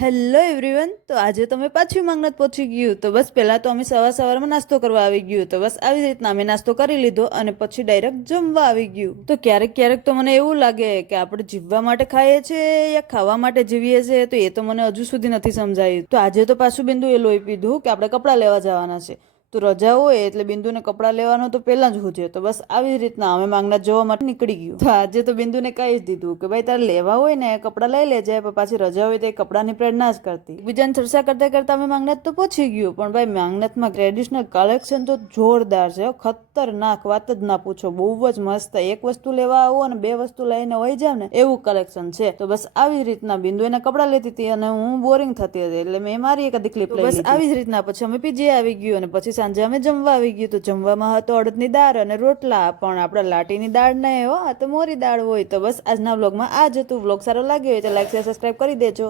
Hello everyone, તો આજે તમે પાછું માંગનાથ પહોંચી ગયું. તો બસ પહેલાં તો અમે સવારમાં નાસ્તો કરવા આવી ગયું. તો બસ આવી રીતના અમે નાસ્તો કરી લીધો અને પછી ડાયરેક્ટ જમવા આવી ગયું. તો ક્યારેક તો મને એવું લાગે કે આપણે જીવવા માટે ખાઈએ છીએ યા ખાવા માટે જીવીએ છીએ, તો એ તો મને હજુ સુધી નથી સમજાયું. તો આજે તો પાછું બિંદુએ લોહી પીધું કે આપણે કપડાં લેવા જવાના છે. તો રજા હોય એટલે બિંદુને કપડાં લેવાનું તો પહેલાં જ હોય. તો બસ આવી રીતના અમે માંગનાથ જવા માટે નીકળી ગયું. તો આજે તો બિંદુને કહી જ દીધું કે ભાઈ તારે લેવા હોય ને કપડાં લઈ લેજે, પણ પાછી રજા હોય તો એ કપડાની પ્રેડ ના જ કરતી. બીજાને ચર્ચા કરતા અમે માંગનાથ તો પહોંચી ગયું. પણ ભાઈ માંગનાથમાં ટ્રેડિશનલ કલેક્શન તો જોરદાર છે, ખતરનાક, વાત જ ના પૂછો. બહુ જ મસ્ત. એક વસ્તુ લેવા આવો અને બે વસ્તુ લઈને વહી જાવ ને એવું કલેક્શન છે. તો બસ આવી રીતના બિંદુ એના કપડાં લેતી હતી અને હું બોરિંગ થતી હતી એટલે મેં મારી એકાદી ક્લિપ લઈ લીધી. આવી જ રીતના પછી અમે પીજી આવી ગયું અને પછી સાંજે અમે જમવા આવી ગયું. તો જમવામાં હતો અડદની દાળ અને રોટલા, પણ આપણે લાટીની દાળ નહીં હો, આ તો મોરી દાળ હોય. તો બસ આજના વ્લોગમાં આ જ હતું. વ્લોગ સારો લાગ્યો હોય તો લાઈક શેર સબસ્ક્રાઈબ કરી દેજો.